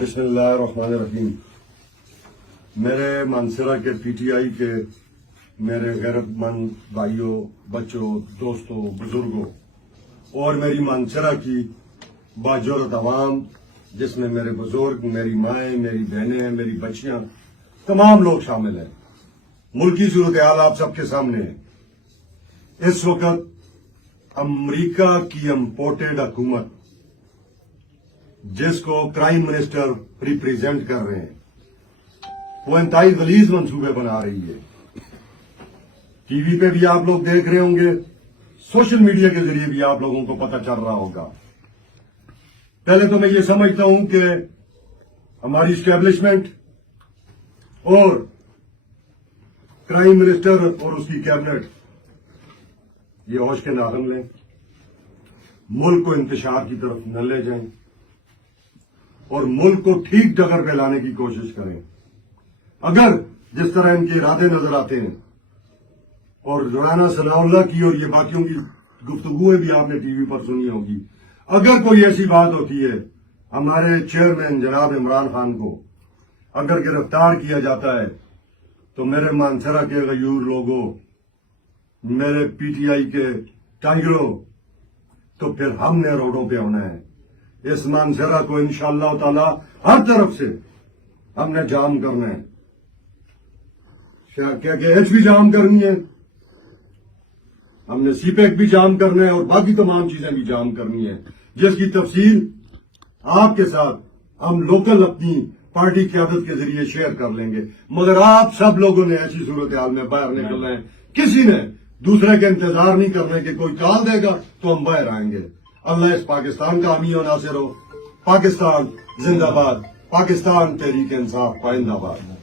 بسم اللہ الرحمن الرحیم۔ میرے مانسرا کے پی ٹی آئی کے میرے غیرت مند بھائیوں، بچوں، دوستوں، بزرگوں اور میری مانسرا کی باجورت عوام، جس میں میرے بزرگ، میری مائیں، میری بہنیں، میری بچیاں، تمام لوگ شامل ہیں۔ ملکی صورتحال آپ سب کے سامنے ہے۔ اس وقت امریکہ کی امپورٹڈ حکومت، جس کو پرائم منسٹر ریپریزنٹ کر رہے ہیں، وہ انتہائی غلیظ منصوبے بنا رہی ہے۔ ٹی وی پہ بھی آپ لوگ دیکھ رہے ہوں گے، سوشل میڈیا کے ذریعے بھی آپ لوگوں کو پتہ چل رہا ہوگا۔ پہلے تو میں یہ سمجھتا ہوں کہ ہماری اسٹیبلشمنٹ اور پرائم منسٹر اور اس کی کیبنٹ یہ ہوش کے ناخن لیں، ملک کو انتشار کی طرف نہ لے جائیں اور ملک کو ٹھیک ڈگر پہ لانے کی کوشش کریں۔ اگر جس طرح ان کے ارادے نظر آتے ہیں، اور رانا ثناء اللہ کی اور یہ باقیوں کی گفتگویں بھی آپ نے ٹی وی پر سنی ہوگی، اگر کوئی ایسی بات ہوتی ہے، ہمارے چیئرمین جناب عمران خان کو اگر گرفتار کیا جاتا ہے، تو میرے مانسرا کے غیور لوگوں، میرے پی ٹی آئی کے ٹائگروں، تو پھر ہم نے روڈوں پہ ہونا ہے۔ اس مانسرا کو انشاءاللہ تعالی ہر طرف سے ہم نے جام کرنا ہے۔ کیا کہ ایچ بھی جام کرنی ہے، ہم نے سی پیک بھی جام کرنا ہے اور باقی تمام چیزیں بھی جام کرنی ہے، جس کی تفصیل آپ کے ساتھ ہم لوکل اپنی پارٹی قیادت کے ذریعے شیئر کر لیں گے۔ مگر آپ سب لوگوں نے ایسی صورتحال میں باہر نکلنا ہے۔ کسی نے دوسرے کا انتظار نہیں کرنا کہ کوئی کال دے گا تو ہم باہر آئیں گے۔ اللہ اس پاکستان کا حامی و ناصر ہو۔ پاکستان زندہ باد، پاکستان تحریک انصاف پائندہ باد۔